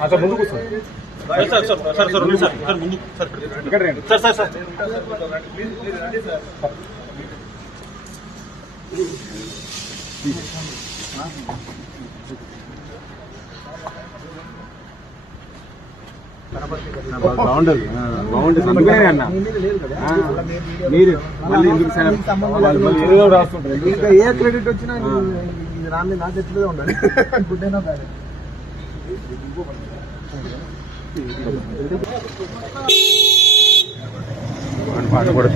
అతను ముందుకు వస్తాను సార్ సార్ సార్ సార్ ఉంది సార్ సార్ ముందు సార్ ఇక్కడ రండి సార్ సార్ సార్ బాగుండదు బాగుంటుంది అందుకనే అన్న. ఆ, మీరు. మళ్ళీ ఎందుకు సార్? వాళ్ళు మళ్ళీ ఏదో రాస్తుంటారు. ఇంకా ఏ క్రెడిట్ వచ్చినా రాని నా ఉండాలి. గుడ్ అయినా బ్యాడ్ పాట కూడా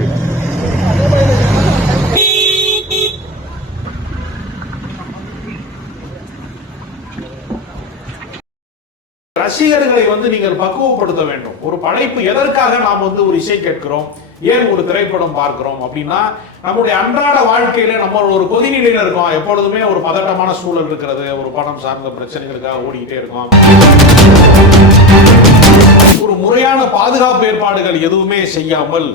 ரசிகர்களை வந்து நீங்கள் பக்குவப்படுத்த வேண்டும். ஒரு படைப்பு எதற்காக நாம் வந்து ஒரு இசை கேட்கிறோம்? ஏன் ஒரு திரைப்படம் பார்க்கிறோம் அப்படின்னா நம்முடைய அன்றாட வாழ்க்கையில நம்ம ஒரு கொதிநிலையில இருக்கோம். எப்பொழுதுமே ஒரு பதட்டமான சூழல் இருக்கிறது. ஒரு பணம் சார்ந்த பிரச்சனைகளுக்காக ஓடிக்கிட்டே இருக்கோம். ஒரு முறையான பாதுகாப்பு ஏற்பாடுகள் எதுவுமே செய்யாமல்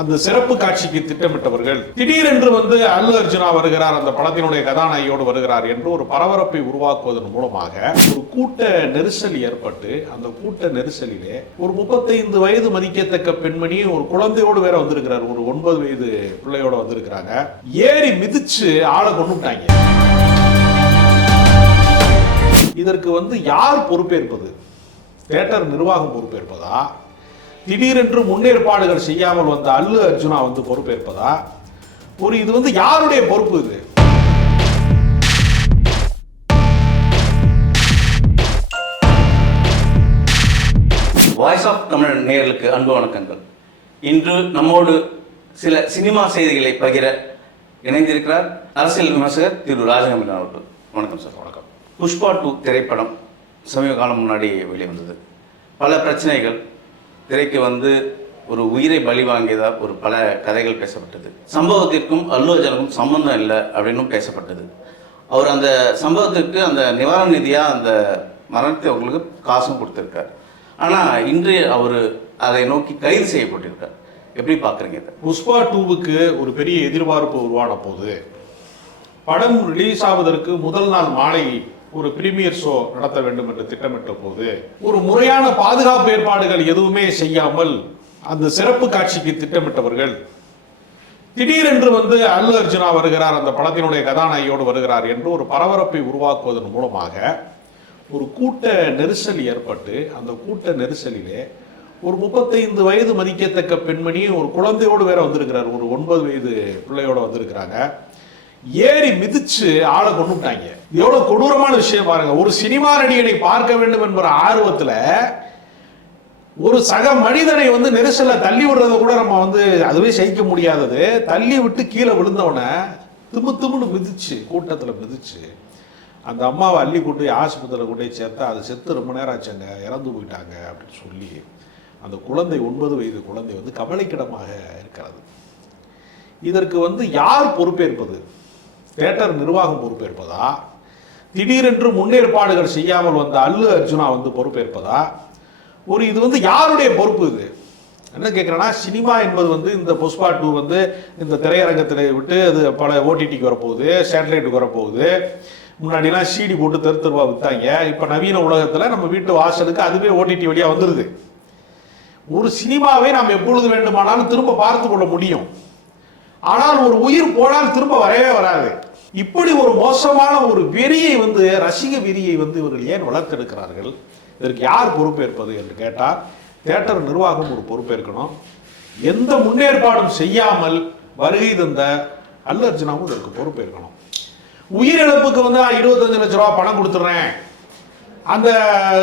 அந்த சிறப்பு காட்சிக்கு திட்டமிட்டவர்கள் திடீரென்று வந்து அல்லு அர்ஜுனா வருகிறார் அந்த படத்தினுடைய கதாநாயகியோடு வருகிறார் என்று ஒரு பரபரப்பை உருவாக்குவதன் மூலமாக ஒரு கூட்ட நெரிசல் ஏற்பட்டு அந்த கூட்ட நெரிசலிலே ஒரு முப்பத்தைந்து வயது மதிக்கத்தக்க பெண்மணி ஒரு குழந்தையோடு வேற வந்திருக்கிறார் ஒரு ஒன்பது வயது பிள்ளையோட வந்திருக்கிறாங்க. ஏறி மிதிச்சு ஆளை கொண்டுட்டாங்க இதற்கு வந்து யார் பொறுப்பேற்பது? தேட்டர் நிர்வாகம் பொறுப்பேற்பதா? திடீரென்று முன்னேற்பாடுகள் செய்யாமல் வந்த அல்லு அர்ஜுனா வந்து பொறுப்பேற்பதா? ஒரு இது வந்து யாருடைய பொறுப்பு இது? வாய்ஸ் ஆஃப் தமிழ் நேயர்களுக்கு அன்பு வணக்கங்கள். இன்று நம்மோடு சில சினிமா செய்திகளை பகிர இணைந்திருக்கிறார் அரசியல் விமர்சகர் திரு ராஜகம்பீரன் அவர்கள். வணக்கம் சார். வணக்கம். புஷ்பா டூ திரைப்படம் சமீப காலம் முன்னாடி வெளிவந்தது. பல பிரச்சனைகள் திரைக்கு வந்து ஒரு உயிரை பலி வாங்கியதா ஒரு பல கதைகள் பேசப்பட்டது. சம்பவத்திற்கும் அல்லு அர்ஜுனுக்கும் சம்பந்தம் இல்லை அப்படின்னும் பேசப்பட்டது. அவர் அந்த சம்பவத்திற்கு அந்த நிவாரண நிதியாக அந்த மரணத்தை அவர்களுக்கு காசும் கொடுத்துருக்கார். ஆனால் இன்று அவர் அதை நோக்கி கைது செய்யப்பட்டிருக்கார். எப்படி பார்க்குறீங்க இதை? புஷ்பா டூவுக்கு ஒரு பெரிய எதிர்பார்ப்பு உருவான போது படம் ரிலீஸ் ஆவதற்கு முதல் நாள் மாலை ஒரு பிரீமியர் ஷோ நடத்த வேண்டும் என்று திட்டமிட்ட போது ஒரு முறையான பாதுகாப்பு ஏற்பாடுகள் எதுவுமே செய்யாமல் அந்த சிறப்பு காட்சிக்கு திட்டமிட்டவர்கள் திடீரென்று வந்து அல்லு அர்ஜுனா வருகிறார் அந்த படத்தினுடைய கதாநாயகியோடு வருகிறார் என்று ஒரு பரபரப்பை உருவாக்குவதன் மூலமாக ஒரு கூட்ட நெரிசல் ஏற்பட்டு அந்த கூட்ட நெரிசலிலே ஒரு முப்பத்தைந்து வயது மதிக்கத்தக்க பெண்மணி ஒரு குழந்தையோடு வேற வந்திருக்கிறார் ஒரு ஒன்பது வயது பிள்ளையோட வந்திருக்கிறாங்க. ஏறி மிதிச்சு ஆளை கொண்டுட்டாங்க எவ்வளவு கொடூரமான விஷயம் பாருங்க. ஒரு சினிமா நடிகனை பார்க்க வேண்டும் என்கிற ஆர்வத்துல ஒரு சக மனிதனை வந்து நெரிசல்ல தள்ளி விடுறத கூட நம்ம வந்து அதுவே சகிக்க முடியாதது. தள்ளி விட்டு கீழே விழுந்தவனை திம்மு திம்முன்னு மிதிச்சு கூட்டத்துல மிதிச்சு அந்த அம்மாவை அள்ளி கொண்டு போய் ஆஸ்பத்திரியில் கொண்டு போய் சேர்த்தா அது செத்து ரொம்ப நேரம் ஆச்சாங்க இறந்து போயிட்டாங்க அப்படின்னு சொல்லி அந்த குழந்தை ஒன்பது வயது குழந்தை வந்து கவலைக்கிடமாக இருக்கிறது. இதற்கு வந்து யார் பொறுப்பேற்பது? தியேட்டர் நிர்வாகம் பொறுப்பேற்பதா? திடீரென்று முன்னேற்பாடுகள் செய்யாமல் வந்த அல்லு அர்ஜுனா வந்து பொறுப்பேற்பதா? ஒரு இது வந்து யாருடைய பொறுப்பு இது? என்ன கேட்குறேன்னா சினிமா என்பது வந்து இந்த புஷ்பா டூ வந்து இந்த திரையரங்கத்தில் விட்டு அது பல ஓடிடிக்கு வரப்போகுது சேட்டலைட்டுக்கு வரப்போகுது. முன்னாடிலாம் சீடி போட்டு தெரு தெருவா விற்றாங்க இப்போ நவீன உலகத்தில் நம்ம வீட்டு வாசலுக்கு அதுவே ஓடிடி வழியாக வந்துடுது ஒரு சினிமாவை நாம் எப்பொழுது வேண்டுமானாலும் திரும்ப பார்த்து கொள்ள முடியும். ஆனால் ஒரு உயிர் போனால் திரும்ப வரவே வராது. இப்படி ஒரு மோசமான ஒரு வெறியை வந்து ரசிக வெறியை வந்து இவர்கள் ஏன் வளர்த்தெடுக்கிறார்கள் இதற்கு யார் பொறுப்பேற்பது என்று கேட்டால் தேட்டர் நிர்வாகம் ஒரு பொறுப்பேற்கணும். எந்த முன்னேற்பாடும் செய்யாமல் வருகை தந்த அல்லர்ஜுனாவும் இதற்கு பொறுப்பேற்கணும். உயிரிழப்புக்கு வந்து நான் இருபத்தஞ்சு லட்ச ரூபா பணம் கொடுத்துட்றேன். அந்த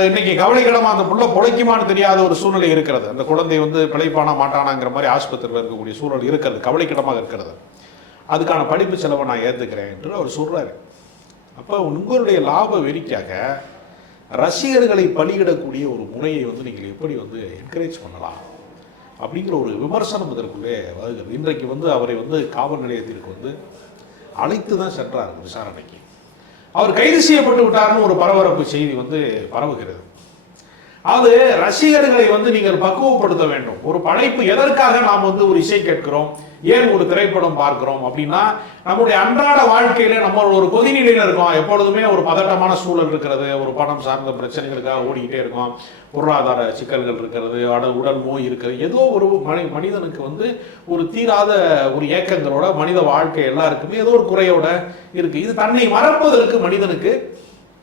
இன்னைக்கு கவலைக்கிடமா அந்த புள்ள பிழைக்குமான்னு தெரியாத ஒரு சூழ்நிலை இருக்கிறது. அந்த குழந்தை வந்து பிழைப்பானா மாட்டானாங்கிற மாதிரி ஆஸ்பத்திரியில் இருக்கக்கூடிய சூழல் இருக்கிறது. கவலைக்கிடமாக இருக்கிறது. அதுக்கான படிப்பு செலவை நான் ஏற்றுக்கிறேன் என்று அவர் சொல்கிறாரு அப்போ உங்களுடைய லாப வெறிக்காக ரசிகர்களை பலியிடக்கூடிய ஒரு முறையை வந்து நீங்கள் எப்படி வந்து என்கரேஜ் பண்ணலாம்? அப்படிங்கிற ஒரு விமர்சனம் இதற்குள்ளே வருகிறது. இன்றைக்கு வந்து அவரை வந்து காவல் நிலையத்திற்கு வந்து அழைத்து தான் சென்றார் விசாரணைக்கு. அவர் கைது செய்யப்பட்டு விட்டார்னு ஒரு பரபரப்பு செய்தி வந்து பரவுகிறது. அது ரசிகர்களை வந்து நீங்கள் பக்குவப்படுத்த வேண்டும். ஒரு படைப்பு எதற்காக நாம் வந்து ஒரு இசை கேட்கிறோம்? ஏன் ஒரு திரைப்படம் பார்க்கிறோம் அப்படின்னா நம்முடைய அன்றாட வாழ்க்கையில நம்ம ஒரு கொதிநிலையில இருக்கோம். எப்பொழுதுமே ஒரு பதட்டமான சூழல் இருக்கிறது. ஒரு பணம் சார்ந்த பிரச்சனைகளுக்காக ஓடிக்கிட்டே இருக்கோம். பொருளாதார சிக்கல்கள் இருக்கிறது. அட உடல் நோய் இருக்கிறது ஏதோ ஒரு மனி மனிதனுக்கு வந்து ஒரு தீராத ஒரு ஏக்கங்களோட மனித வாழ்க்கை எல்லாருக்குமே ஏதோ ஒரு குறையோட இருக்கு. இது தன்னை மறப்பதற்கு மனிதனுக்கு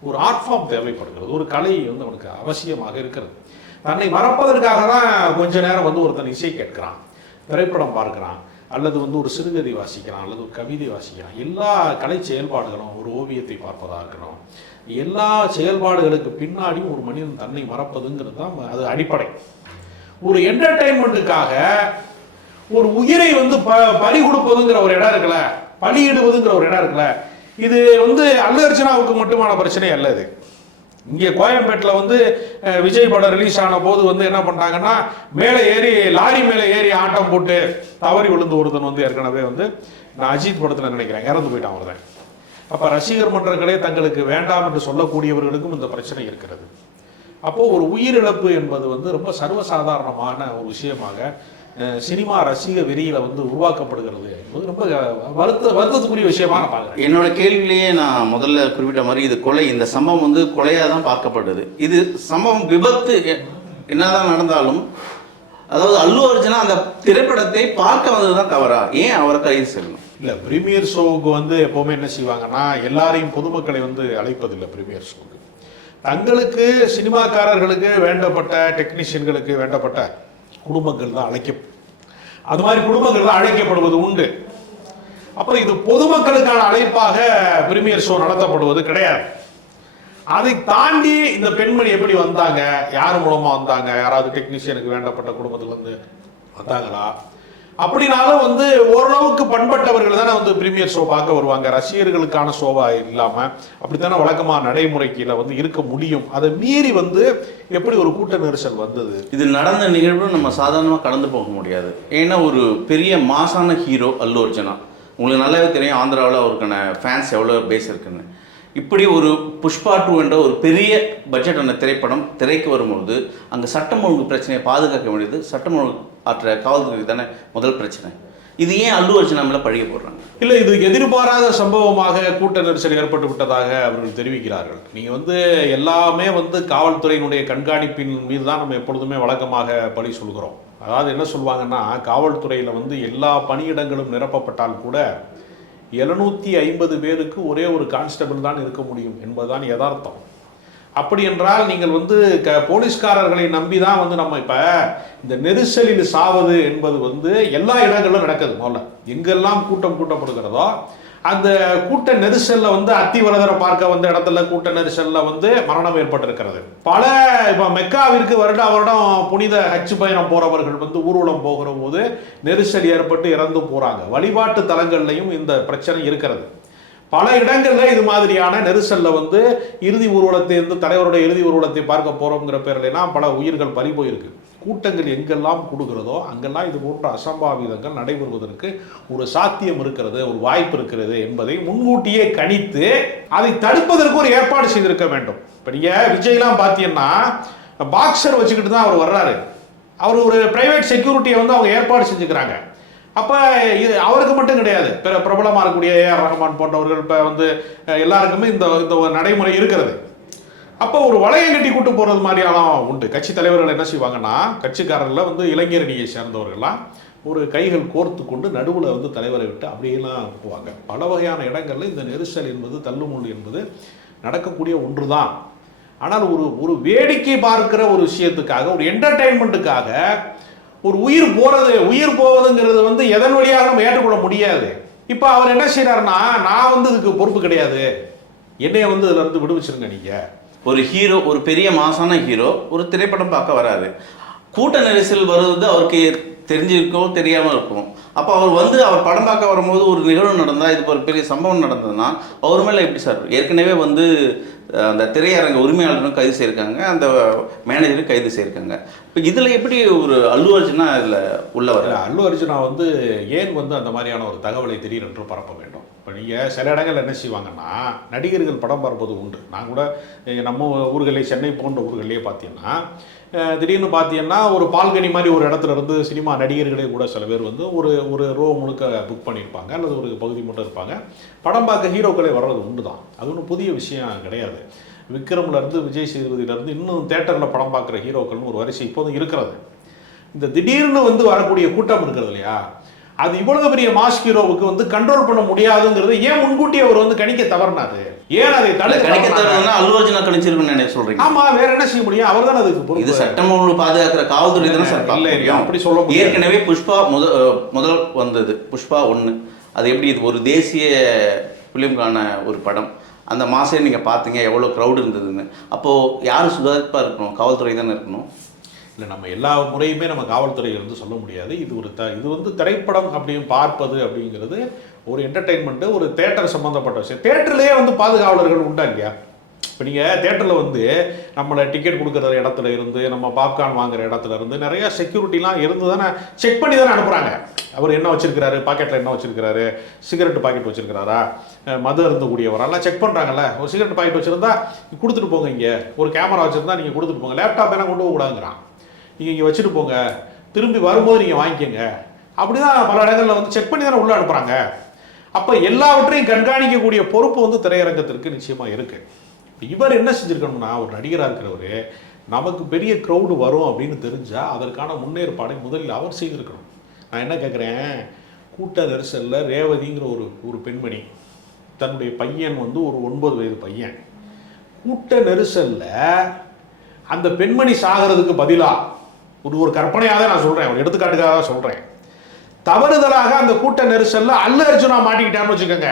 ஒரு ஆர்ட் ஃபார்ம் தேவைப்படுகிறது. ஒரு கலை வந்து அவனுக்கு அவசியமாக இருக்கிறது. தன்னை மறப்பதற்காக தான் கொஞ்ச நேரம் வந்து ஒருத்தன் இசை கேட்கிறான். திரைப்படம் பார்க்கிறான். அல்லது வந்து ஒரு சிறுகதை வாசிக்கிறான் அல்லது ஒரு கவிதை வாசிக்கிறான் எல்லா கலை செயல்பாடுகளும் ஒரு ஓவியத்தை பார்ப்பதாக இருக்கணும். எல்லா செயல்பாடுகளுக்கு பின்னாடியும் ஒரு மனிதன் தன்னை மறப்பதுங்கிறது தான் அது அடிப்படை. ஒரு என்டர்டைன்மெண்ட்டுக்காக ஒரு உயிரை வந்து ப பலி கொடுப்பதுங்கிற ஒரு இடம் இருக்குல்ல? பலியிடுவதுங்கிற ஒரு இடம் இருக்குல்ல? இது வந்து அல்லர்ச்சனாவுக்கு மட்டுமான பிரச்சனை அல்ல இது. இங்கே கோயம்பேட்டில் வந்து விஜய் படம் ரிலீஸ் ஆன போது வந்து என்ன பண்ணாங்கன்னா மேலே ஏறி லாரி மேலே ஏறி ஆட்டம் போட்டு தவறி விழுந்து ஒருத்தன் வந்து ஏற்கனவே வந்து நான் அஜித் படத்தில் நினைக்கிறேன் இறந்து போயிட்டான் ஒருத்தன். அப்போ ரசிகர் மன்றங்களே தங்களுக்கு வேண்டாம் என்று சொல்லக்கூடியவர்களுக்கும் இந்த பிரச்சனை இருக்கிறது. அப்போது ஒரு உயிரிழப்பு என்பது வந்து ரொம்ப சர்வசாதாரணமான ஒரு விஷயமாக சினிமா ரசிக வெறியில வந்து உருவாக்கப்படுகிறது என்பது ரொம்ப வருத்த வருத்தத்துக்குரிய விஷயமா நான் பார்க்குறேன் என்னோட கேள்வியிலேயே நான் முதல்ல குறிப்பிட்ட மாதிரி இது கொலை இந்த சம்பவம் வந்து கொலையாக தான் பார்க்கப்படுது இது சம்பவம் விபத்து என்னதான் நடந்தாலும் அதாவது அல்லு அர்ஜுனா அந்த திரைப்படத்தை பார்க்க வந்தது தான் தவறா? ஏன் அவரை கைது செய்யணும்? இல்ல பிரீமியர் ஷோவுக்கு வந்து எப்பவுமே என்ன செய்வாங்கன்னா எல்லாரையும் பொதுமக்களை வந்து அழைப்பதில்லை பிரீமியர் ஷோவுக்கு. தங்களுக்கு சினிமாக்காரர்களுக்கு வேண்டப்பட்ட டெக்னீஷியன்களுக்கு வேண்டப்பட்ட குடும்பங்கள் தான் அழைக்க அது மாதிரி குடும்பங்கள் தான் அழைக்கப்படுவது உண்டு. அப்புறம் இது பொதுமக்களுக்கான அழைப்பாக பிரீமியர் ஷோ நடத்தப்படுவது கிடையாது. அதை தாண்டி இந்த பெண்மணி எப்படி வந்தாங்க? யார் மூலமா வந்தாங்க? யாராவது டெக்னீஷியனுக்கு வேண்டப்பட்ட குடும்பத்துல இருந்து வந்தாங்களா? அப்படினாலும் வந்து ஓரளவுக்கு பண்பட்டவர்கள் தானே வந்து பிரீமியர் ஷோ பார்க்க வருவாங்க. ரசிகர்களுக்கான ஷோவா இல்லாம அப்படித்தானே வழக்கமா நடைமுறைக்குல வந்து இருக்க முடியும். அதை மீறி வந்து எப்படி ஒரு கூட்ட நெரிசல் வந்தது? இது நடந்த நிகழ்வு நம்ம சாதாரணமாக கடந்து போக முடியாது. ஏன்னா ஒரு பெரிய மாசான ஹீரோ அல்லு அர்ஜுனா. உங்களுக்கு நல்லாவே தெரியும் ஆந்திராவில் அவருக்கான ஃபேன்ஸ் எவ்வளோ பேஸ் இருக்குன்னு. இப்படி ஒரு புஷ்பா டூ என்ற ஒரு பெரிய பட்ஜெட்டான திரைப்படம் திரைக்கு வரும்பொழுது அங்கே சட்டம் ஒழுங்கு பிரச்சனையை பாதுகாக்க வேண்டியது சட்டம் ஒழுங்கு ஆற்ற காவல்துறை தானே முதல் பிரச்சனை. இது ஏன் அல்லு அர்ஜுனா மேலே பழிய போடுறாங்க? இல்லை இது எதிர்பாராத சம்பவமாக கூட்ட நெரிசல் ஏற்பட்டு விட்டதாக அவர்கள் தெரிவிக்கிறார்கள். நீங்கள் வந்து எல்லாமே வந்து காவல்துறையினுடைய கண்காணிப்பின் மீது தான் நம்ம எப்பொழுதுமே வழக்கமாக பழி சொல்கிறோம். அதாவது என்ன சொல்லுவாங்கன்னா காவல்துறையில் வந்து எல்லா பணியிடங்களும் நிரப்பப்பட்டால் கூட எழுநூற்றி ஐம்பது பேருக்கு ஒரே ஒரு கான்ஸ்டபிள் தான் இருக்க முடியும் என்பதுதான் யதார்த்தம். அப்படி என்றால் நீங்கள் வந்து க போலீஸ்காரர்களை நம்பி தான் வந்து நம்ம இப்போ இந்த நெரிசலில் சாவது என்பது வந்து எல்லா இடங்களிலும் நடக்குது முதல்ல. எங்கெல்லாம் கூட்டம் கூட்டப்படுகிறதோ அந்த கூட்ட நெரிசல்ல வந்து அத்திவரதரை பார்க்க வந்த இடத்துல கூட்ட நெரிசல்ல வந்து மரணம் ஏற்பட்டிருக்கிறது. பல இப்ப மெக்காவிற்கு வருட வருடம் புனித ஹஜ் பயணம் போறவர்கள் வந்து ஊர்வலம் போகிற போது நெரிசல் ஏற்பட்டு இறந்து போறாங்க. வழிபாட்டு தலங்கள்லையும் இந்த பிரச்சனை இருக்கிறது. பல இடங்களில் இது மாதிரியான நெரிசலில் வந்து இறுதி ஊர்வலத்தை வந்து தலைவருடைய இறுதி ஊர்வலத்தை பார்க்க போகிறோங்கிற பேரிலாம் பல உயிர்கள் பறி போயிருக்கு. கூட்டங்கள் எங்கெல்லாம் கூடுகிறதோ அங்கெல்லாம் இது போன்ற அசம்பாவிதங்கள் நடைபெறுவதற்கு ஒரு சாத்தியம் இருக்கிறது ஒரு வாய்ப்பு இருக்கிறது என்பதை முன்கூட்டியே கணித்து அதை தடுப்பதற்கு ஒரு ஏற்பாடு செய்திருக்க வேண்டும். இப்போ நீங்கள் விஜய்லாம் பார்த்தீங்கன்னா பாக்ஸர் வச்சுக்கிட்டு தான் அவர் வர்றாரு. அவர் ஒரு பிரைவேட் செக்யூரிட்டியை வந்து அவங்க ஏற்பாடு செஞ்சுக்கிறாங்க. அப்போ இது அவருக்கு மட்டும் கிடையாது. பிற பிரபலமாக இருக்கக்கூடிய ஏஆர் ரஹ்மான் போன்றவர்கள் இப்போ வந்து எல்லாருக்குமே இந்த இந்த ஒரு நடைமுறை இருக்கிறது. அப்போ ஒரு வளையம் கட்டி கூட்டு போகிறது மாதிரியான உண்டு. கட்சி தலைவர்கள் என்ன செய்வாங்கன்னா கட்சிக்காரர்ல வந்து இளைஞரணியை சேர்ந்தவர்கள்லாம் ஒரு கைகள் கோர்த்து கொண்டு நடுவில் வந்து தலைவரை விட்டு அப்படியெல்லாம் போவாங்க பல வகையான இடங்களில் இந்த நெரிசல் என்பது தள்ளுமுள் என்பது நடக்கக்கூடிய ஒன்று தான் ஆனால் ஒரு ஒரு வேடிக்கை பார்க்கிற ஒரு விஷயத்துக்காக ஒரு என்டர்டைன்மெண்ட்டுக்காக ஒரு உயிர் போகிறது உயிர் போவதுங்கிறது வந்து எதன் வழியாக நம்ம ஏற்றுக்கொள்ள முடியாது. இப்போ அவர் என்ன செய்கிறாருன்னா நான் வந்து இதுக்கு பொறுப்பு கிடையாது. என்னைய வந்து இதில் இருந்து விடுவிச்சிருங்க நீங்க. ஒரு ஹீரோ ஒரு பெரிய மாசான ஹீரோ ஒரு திரைப்படம் பார்க்க வராது கூட்ட நெரிசல் வருவது அவருக்கு தெரிஞ்சிருக்கும் தெரியாமல் இருக்கும். அப்போ அவர் வந்து அவர் படம் பார்க்க வரும்போது ஒரு நிகழ்வு நடந்தால் இது ஒரு பெரிய சம்பவம் நடந்ததுன்னா அவர் மேலே எப்படி சார்? ஏற்கனவே வந்து அந்த திரையரங்க உரிமையாளரும் கைது செய்யிருக்காங்க அந்த மேனேஜரும் கைது செய்யிருக்காங்க. இப்போ இதில் எப்படி ஒரு அல்லு அர்ஜுனா இதில் உள்ள வர அல்லு அர்ஜுனா வந்து ஏன் வந்து அந்த மாதிரியான ஒரு தகவலை திடீரென்று பரப்ப வேண்டும்? இப்போ நீங்கள் சில இடங்கள்ல என்ன செய்வாங்கன்னா நடிகர்கள் படம் பார்ப்பது உண்டு. நான் கூட நம்ம ஊர்களில் சென்னை போன்ற ஊர்களே பார்த்தீங்கன்னா திடீர்னு பார்த்தீங்கன்னா ஒரு பால்கனி மாதிரி ஒரு இடத்துல இருந்து சினிமா நடிகர்களே கூட சில பேர் வந்து ஒரு ஒரு ரோ முழுக்க புக் பண்ணியிருப்பாங்க. அல்லது ஒரு பகுதி மட்டும் இருப்பாங்க. படம் பார்க்க ஹீரோக்களே வர்றது உண்டு தான். அது ஒன்றும் புதிய விஷயம் கிடையாது. விக்ரம்லேருந்து விஜய் சேதுபதியிலேருந்து இன்னும் தேட்டரில் படம் பார்க்குற ஹீரோக்கள்னு ஒரு வரிசை இப்போதும் இருக்கிறது. இந்த திடீர்னு வந்து வரக்கூடிய கூட்டம் இருக்கிறது இல்லையா? அது இவ்வளவு பெரிய மாஸ் ஹீரோவுக்கு வந்து கண்ட்ரோல் பண்ண முடியாதுங்கிறது ஏன் முன்கூட்டியே அவர் வந்து கணிக்க தவறினாரு? ஏன் அதை தடுக்க கணிக்க? தருவதுன்னா அல்லு கணிச்சிருக்குன்னு நினைக்க சொல்றீங்க. ஆமா வேற என்ன செய்ய முடியும்? அவர் தானே அதுக்கு இது சட்டம் ஒழுங்கு பாதுகாக்கிற காவல்துறை தானே சார் இல்ல. அப்படி சொல்ல. ஏற்கனவே புஷ்பா முத முதல் வந்தது புஷ்பா ஒன்று அது எப்படி இது ஒரு தேசிய பிலிம்கான ஒரு படம். அந்த மாசே நீங்க பார்த்தீங்க எவ்வளவு க்ரௌட் இருந்ததுன்னு. அப்போ யார் சுதாரிப்பா இருக்கணும்? காவல்துறை தானே இருக்கணும். இல்லை நம்ம எல்லா முறையுமே நம்ம காவல்துறையிலிருந்து சொல்ல முடியாது. இது ஒரு த இது வந்து திரைப்படம் அப்படின்னு பார்ப்பது அப்படிங்கிறது ஒரு என்டர்டெயின்மெண்ட்டு ஒரு தேட்டர் சம்மந்தப்பட்ட விஷயம். தேட்டர்லேயே வந்து பாதுகாவலர்கள் உண்டா இல்லையா? இப்போ நீங்கள் தேட்டரில் வந்து நம்மளை டிக்கெட் கொடுக்குற இடத்துல இருந்து நம்ம பாப்கார்ன் வாங்குற இடத்துல இருந்து நிறைய செக்யூரிட்டிலாம் இருந்து தானே செக் பண்ணி தானே அனுப்புகிறாங்க அவர் என்ன வச்சிருக்கிறாரு? பாக்கெட்டில் என்ன வச்சிருக்கிறாரு? சிகரெட் பாக்கெட் வச்சிருக்கிறாரா? மது இருந்தக்கூடியவரெல்லாம் செக் பண்ணுறாங்கல்ல ஒரு சிகரெட் பாக்கெட் வச்சுருந்தா கொடுத்துட்டு போங்க இங்கே. ஒரு கேமரா வச்சுருந்தா நீங்கள் கொடுத்துட்டு போங்க. லேப்டாப் என்ன கொண்டு போகக்கூடாதுங்கிறான். நீங்கள் இங்கே வச்சுட்டு போங்க. திரும்பி வரும்போது நீங்கள் வாங்கிக்கோங்க. அப்படிதான் பல இடங்களில் வந்து செக் பண்ணி தானே உள்ளே அனுப்புகிறாங்க அப்போ எல்லாவற்றையும் கண்காணிக்கக்கூடிய பொறுப்பு வந்து திரையரங்கத்திற்கு நிச்சயமாக இருக்குது இவர் என்ன செஞ்சுருக்கணும்னா ஒரு நடிகராக இருக்கிறவர் நமக்கு பெரிய க்ரௌடு வரும் அப்படின்னு தெரிஞ்சால் அதற்கான முன்னேற்பாடை முதலில் அவர் செய்திருக்கணும். நான் என்ன கேட்குறேன் கூட்ட நெரிசலில் ரேவதிங்கிற ஒரு ஒரு பெண்மணி தன்னுடைய பையன் வந்து ஒரு ஒன்பது வயது பையன். கூட்ட நெரிசலில் அந்த பெண்மணி சாகிறதுக்கு பதிலாக ஒரு ஒரு கற்பனையாக தான் நான் சொல்கிறேன் ஒரு எடுத்துக்காட்டுக்காக தான் சொல்கிறேன் தவறுதலாக அந்த கூட்ட நெரிசலில் அல்லு அர்ஜுனா மாட்டிக்கிட்டான்னு வச்சுக்கோங்க.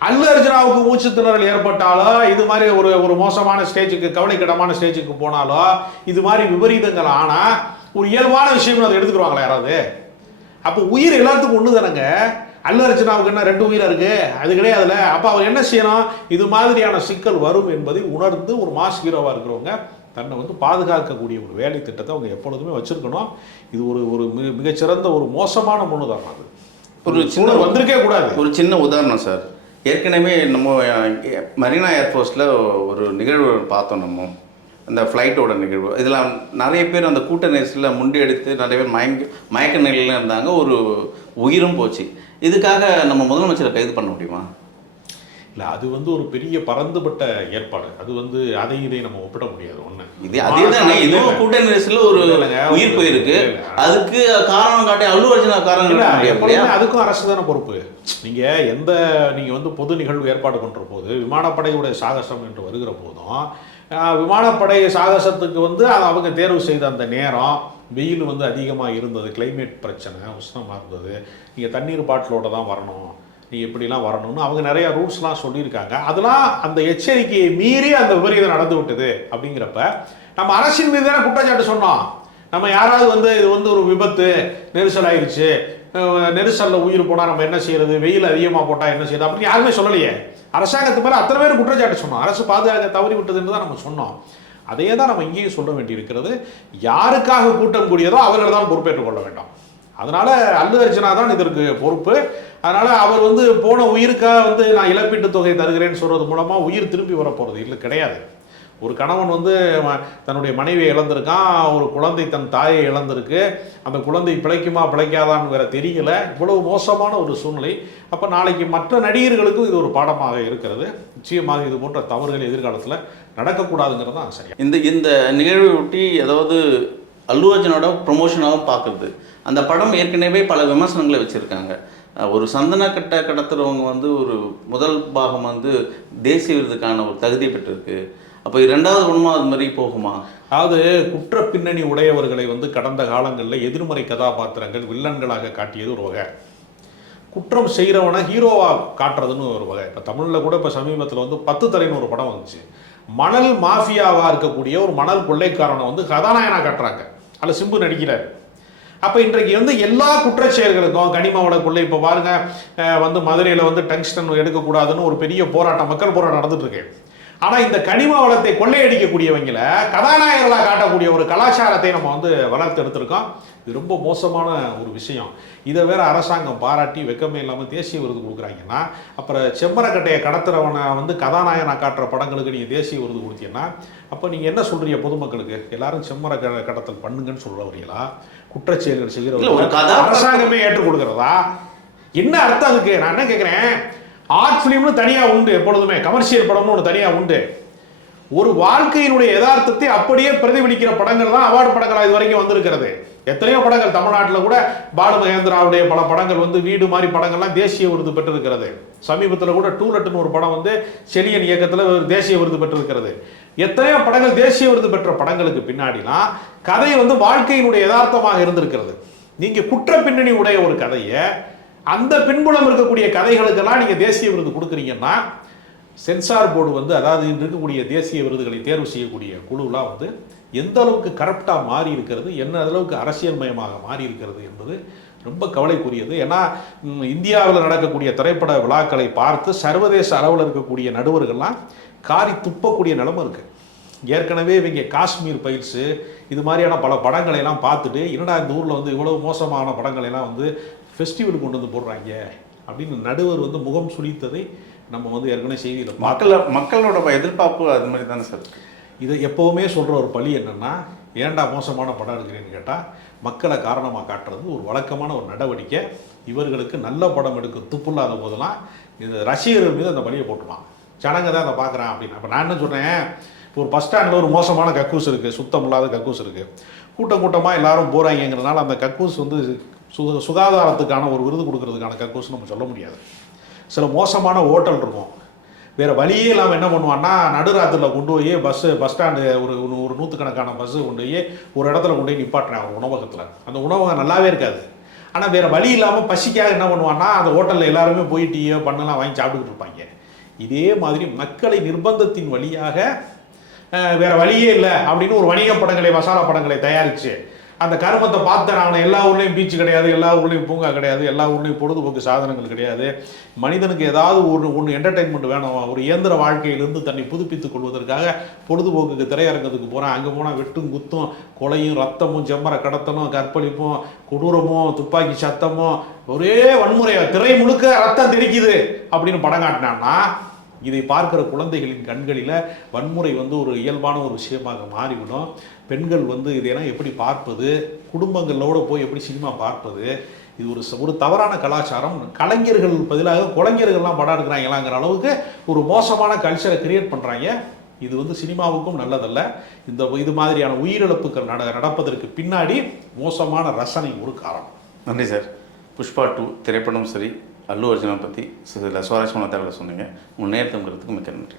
அல்லு அர்ஜுனாவுக்கு மூச்சு திணறல் ஏற்பட்டாலோ இது மாதிரி ஒரு ஒரு மோசமான ஸ்டேஜுக்கு கவலைக்கிடமான ஸ்டேஜுக்கு போனாலோ இது மாதிரி விபரீதங்கள் ஆனால் ஒரு இயல்பான விஷயம்னு அதை எடுத்துக்கிறாங்களா யாராவது? அப்போ உயிர் எல்லாத்துக்கும் ஒன்று தானேங்க. அல்லு அர்ஜுனாவுக்கு என்ன ரெண்டு உயிராக இருக்குது அது கிடையாதுல்ல அப்போ அவர் என்ன செய்யணும்? இது மாதிரியான சிக்கல் வரும் என்பதை உணர்ந்து ஒரு மாஸ் ஹீரோவாக இருக்கிறவங்க தன்னை வந்து பாதுகாக்கக்கூடிய ஒரு வேலை திட்டத்தை அவங்க எப்பொழுதுமே வச்சிருக்கணும். இது ஒரு ஒரு மிக மிகச்சிறந்த ஒரு மோசமான முன்னுதாரணம் அது. ஒரு சின்ன வந்திருக்கே கூடாது. ஒரு சின்ன உதாரணம் சார். ஏற்கனவே நம்ம மரீனா ஏர்ஃபோர்ஸில் ஒரு நிகழ்வு பார்த்தோம் நம்ம. அந்த ஃப்ளைட்டோட நிகழ்வு. இதில் நிறைய பேர் அந்த கூட்ட நெரிசலில் முண்டி எடுத்து நிறைய பேர் மயங்க மயக்க நிலையில் இருந்தாங்க. ஒரு உயிரும் போச்சு. இதுக்காக நம்ம முதலமைச்சரை கைது பண்ண முடியுமா? இல்லை அது வந்து ஒரு பெரிய பறந்துபட்ட ஏற்பாடு அது வந்து அதை இதை நம்ம ஒப்பிட முடியாது ஒன்று இது அதே தானே இதுவும் கூட்ட நெரிசலில் ஒரு. உயிர் போயிருக்கு. அதுக்கு காரணம் காட்டி அல்லு அர்ஜுனா காரணம்? அதுக்கும் அரசு தானே பொறுப்பு நீங்க எந்த நீங்க வந்து பொது நிகழ்வு ஏற்பாடு பண்ற போது விமானப்படையுடைய சாகசம் என்று வருகிற போதும் விமானப்படை சாகசத்துக்கு வந்து அது அவங்க தேர்வு செய்த அந்த நேரம் வெயில் வந்து அதிகமாக இருந்தது கிளைமேட் பிரச்சனை உஷ்ணமாக இருந்தது நீங்கள் தண்ணீர் பாட்டிலோட தான் வரணும் நீ எப்படிலாம் வரணும்னு அவங்க நிறைய ரூல்ஸ்லாம் சொல்லியிருக்காங்க. அதெல்லாம் அந்த எச்சரிக்கையை மீறி அந்த விபரீதம் நடந்து விட்டது அப்படிங்கிறப்ப நம்ம அரசின் மீது தானே குற்றச்சாட்டு சொன்னோம். நம்ம யாராவது வந்து இது வந்து ஒரு விபத்து நெரிசல் ஆயிடுச்சு நெரிசலில் உயிர் போனால் நம்ம என்ன செய்யறது வெயில் அதிகமாக போட்டால் என்ன செய்யறது அப்படின்னு யாருமே சொல்லலையே. அரசாங்கத்து மேலே அத்தனை பேர் குற்றச்சாட்டு சொன்னோம். அரசு பாதுகாக்க தவறி விட்டதுன்னு தான் நம்ம சொன்னோம். அதையே தான் நம்ம இங்கேயும் சொல்ல வேண்டியிருக்கிறது. யாருக்காக கூட்டம் கூடியதோ அவர்கள் தான் பொறுப்பேற்றுக் கொள்ள வேண்டும். அதனால அல்லு அர்ஜுனா தான் இதற்கு பொறுப்பு. அதனால அவர் வந்து போன உயிருக்காக வந்து நான் இழப்பீட்டு தொகை தருகிறேன்னு சொல்கிறது மூலமாக உயிர் திரும்பி வரப்போகிறது இல்லை கிடையாது. ஒரு கணவன் வந்து ம- தன்னுடைய மனைவியை இழந்திருக்கான் ஒரு குழந்தை தன் தாயை இழந்திருக்கு. அந்த குழந்தை பிழைக்குமா பிழைக்காதான்னு வேற தெரியல. இவ்வளவு மோசமான ஒரு சூழ்நிலை. அப்போ நாளைக்கு மற்ற நடிகர்களுக்கும் இது ஒரு பாடமாக இருக்கிறது. நிச்சயமாக இது போன்ற தவறுகள் எதிர்காலத்தில் நடக்கக்கூடாதுங்கிறது தான் சரி இந்த இந்த நிகழ்வை ஒட்டி ஏதாவது அல்லு அர்ஜுனோட ப்ரொமோஷனாகவும் பார்க்குறது. அந்த படம் ஏற்கனவே பல விமர்சனங்களை வச்சுருக்காங்க. ஒரு சந்தன கட்டை கடத்துறவங்க வந்து ஒரு முதல் பாகம் வந்து தேசிய விருதுக்கான ஒரு தகுதி பெற்றிருக்கு. அப்போ இரண்டாவது ஒன்றுமா அது மாதிரி போகுமா? அதாவது குற்ற பின்னணி உடையவர்களை வந்து கடந்த காலங்களில் எதிர்மறை கதாபாத்திரங்கள் வில்லன்களாக காட்டியது ஒரு வகை. குற்றம் செய்கிறவனை ஹீரோவாக காட்டுறதுன்னு ஒரு வகை. இப்போ தமிழில் கூட இப்போ சமீபத்தில் வந்து பத்து தலைன்னு ஒரு படம் வந்துச்சு. மணல் மாஃபியாவாக இருக்கக்கூடிய ஒரு மணல் கொள்ளைக்காரனை வந்து கதாநாயகனா காட்டுறாங்க. அதில் சிம்பு நடிக்கிறார். அப்போ இன்றைக்கு வந்து எல்லா குற்றச்செயல்களுக்கும் கனிம வளக்குள்ளே இப்போ பாருங்க வந்து மதுரையில் வந்து டங்ஸ்டன் எடுக்கக்கூடாதுன்னு ஒரு பெரிய போராட்டம் மக்கள் போராட்டம் நடந்துட்டு இருக்கு ஆனால் இந்த கனிம வளத்தை கொள்ளையடிக்கக்கூடியவங்கள கதாநாயகர்களாக காட்டக்கூடிய ஒரு கலாச்சாரத்தை நம்ம வந்து வளர்த்து எடுத்திருக்கோம் இது ரொம்ப மோசமான ஒரு விஷயம். இதை வேற அரசாங்கம் பாராட்டி வெக்கமே இல்லாமல் தேசிய விருது கொடுக்குறாங்கன்னா அப்புறம் செம்மரக்கட்டையை கடத்துறவனை வந்து கதாநாயகனா காட்டுற படங்களுக்கு நீங்கள் தேசிய விருது கொடுத்தீங்கன்னா அப்போ நீங்கள் என்ன சொல்கிறீங்க பொதுமக்களுக்கு? எல்லாரும் செம்மர கடத்தல் பண்ணுங்கன்னு சொல்றவங்களா குற்றச்செயல்கள் இல்ல, ஒரு அரசாங்கமே ஏற்றுக் கொடுக்கறதா? என்ன அர்த்தம் அதுக்கு? நான் என்ன கேட்குறேன் ஆர்ட் ஃபிலிம்னு தனியாக உண்டு எப்பொழுதுமே. கமர்ஷியல் படம்னு ஒன்று தனியாக உண்டு. ஒரு வாழ்க்கையினுடைய யதார்த்தத்தை அப்படியே பிரதிபலிக்கிற படங்கள் தான் அவார்டு படங்களா இது வரைக்கும் வந்திருக்கிறது. எத்தனையோ படங்கள் தமிழ்நாட்டில் கூட பாலு மகேந்திராவுடைய பல படங்கள் வந்து வீடு மாதிரி படங்கள்லாம் தேசிய விருது பெற்றிருக்கிறது. சமீபத்தில் கூட டூலெட்னு ஒரு படம் வந்து செலியன் இயக்கத்தில் ஒரு தேசிய விருது பெற்றிருக்கிறது. எத்தனையோ படங்கள் தேசிய விருது பெற்ற படங்களுக்கு பின்னாடிலாம் கதை வந்து வாழ்க்கையினுடைய யதார்த்தமாக இருந்திருக்கிறது. நீங்கள் குற்ற பின்னணி உடைய ஒரு கதையை அந்த பின்புலம் இருக்கக்கூடிய கதைகளுக்கெல்லாம் நீங்கள் தேசிய விருது கொடுக்குறீங்கன்னா சென்சார் போர்டு வந்து அதாவது இன்று இருக்கக்கூடிய தேசிய விருதுகளை தேர்வு செய்யக்கூடிய குழுலாம் வந்து எந்த அளவுக்கு கரப்டாக மாறி இருக்கிறது என்ன அளவுக்கு அரசியல் மயமாக மாறி இருக்கிறது என்பது ரொம்ப கவலைக்குரியது. ஏன்னா இந்தியாவில் நடக்கக்கூடிய திரைப்பட விழாக்களை பார்த்து சர்வதேச அளவில் இருக்கக்கூடிய நடுவர்கள்லாம் காரி துப்பக்கூடிய நிலமை இருக்குது ஏற்கனவே இவங்க காஷ்மீர் பயில்ஸு இது மாதிரியான பல படங்களை எல்லாம் பார்த்துட்டு என்னடா இந்த ஊரில் வந்து இவ்வளவு மோசமான படங்களை எல்லாம் வந்து ஃபெஸ்டிவல் கொண்டு வந்து போடுறாங்க அப்படின்னு நடுவர் வந்து முகம் சுளித்ததை நம்ம வந்து ஏற்கனவே செய்தியில் மக்கள் மக்களோட எதிர்பார்ப்பு அது மாதிரி தானே சார். இது எப்போவுமே சொல்கிற ஒரு பழி என்னன்னா ஏன்டா மோசமான படம் எடுக்கிறேன்னு கேட்டால் மக்களை காரணமாக காட்டுறது ஒரு வழக்கமான ஒரு நடவடிக்கை. இவர்களுக்கு நல்ல படம் எடுக்க துப்புல்லாத போதெல்லாம் இது ரசிகர்கள் மீது அந்த பழியை போட்டுருவான் ஜனங்க தான் அதை பார்க்குறான் அப்படின்னு. அப்போ நான் என்ன சொல்கிறேன் ஒரு பஸ் ஸ்டாண்டில் ஒரு மோசமான கக்கூஸ் இருக்குது சுத்தம் இல்லாத கக்கூஸ் இருக்குது கூட்டம் கூட்டமாக எல்லாரும் போகிறாங்கிறதுனால அந்த கக்கூஸ் வந்து சு சுகாதாரத்துக்கான ஒரு விருது கொடுக்கறதுக்கான கக்கூஸ் நம்ம சொல்ல முடியாது. சில மோசமான ஹோட்டல் இருக்கும். வேறு வழியே இல்லாமல் என்ன பண்ணுவான்னா நடுராத்திரில் கொண்டு போய் பஸ்ஸு பஸ் ஸ்டாண்டு ஒரு ஒரு- நூற்றுக்கணக்கான பஸ்ஸு கொண்டு போய் ஒரு இடத்துல கொண்டு போய் நிப்பாட்டுறேன் ஒரு உணவகத்தில். அந்த உணவகம் நல்லாவே இருக்காது. ஆனால் வேறு வழி இல்லாமல் பசிக்காக என்ன பண்ணுவான்னா அந்த ஹோட்டலில் எல்லாருமே போய் டீயோ பண்ணலாம் வாங்கி சாப்பிட்டுக்கிட்டு இருப்பாங்க. இதே மாதிரி மக்களை நிர்பந்தத்தின் வழியாக வேற வழியே இல்லை அப்படின்னு ஒரு வணிக படங்களை மசாலா படங்களை தயாரித்து அந்த கருமத்தை பார்த்து நான் எல்லா ஊர்லேயும் பீச் கிடையாது எல்லா ஊர்லேயும் பூங்கா கிடையாது எல்லா ஊர்லேயும் பொழுதுபோக்கு சாதனங்கள் கிடையாது. மனிதனுக்கு ஏதாவது ஒரு ஒன்று என்டர்டைன்மெண்ட் வேணும். ஒரு இயந்திர வாழ்க்கையிலிருந்து தன்னை புதுப்பித்துக் கொள்வதற்காக பொழுதுபோக்குக்கு திரையரங்கத்துக்கு போகிறேன் அங்கே போனால் வெட்டும் குத்தும் கொலையும் ரத்தமும் செம்மர கடத்தலும் கற்பழிப்பும் கொடூரமும் துப்பாக்கி சத்தமும் ஒரே வன்முறையாக திரை முழுக்க ரத்தம் தெரிக்குது அப்படின்னு படம் காட்டினான்னா இதை பார்க்கிற குழந்தைகளின் கண்களில் வன்முறை வந்து ஒரு இயல்பான ஒரு விஷயமாக மாறிவிடும். பெண்கள் வந்து இதையெல்லாம் எப்படி பார்ப்பது? குடும்பங்களோட போய் எப்படி சினிமா பார்ப்பது? இது ஒரு ஒரு தவறான கலாச்சாரம். கலைஞர்கள் பதிலாக குழந்தைகள்லாம் படம் எடுக்கிறாங்களாங்கிற அளவுக்கு ஒரு மோசமான கல்ச்சரை கிரியேட் பண்ணுறாங்க இது வந்து சினிமாவுக்கும் நல்லதல்ல. இந்த இது மாதிரியான உயிரிழப்புகள் நட நடப்பதற்கு பின்னாடி மோசமான ரசனை ஒரு காரணம். நன்றி சார். புஷ்பா டூ திரைப்படம் சரி. அல்லு அர்ஜுனை பற்றி சில சுவாரஸ்யமான தகவலை சொன்னீங்க. உங்கள் நேரத்தை உங்களுக்கு மிக்க நன்றி.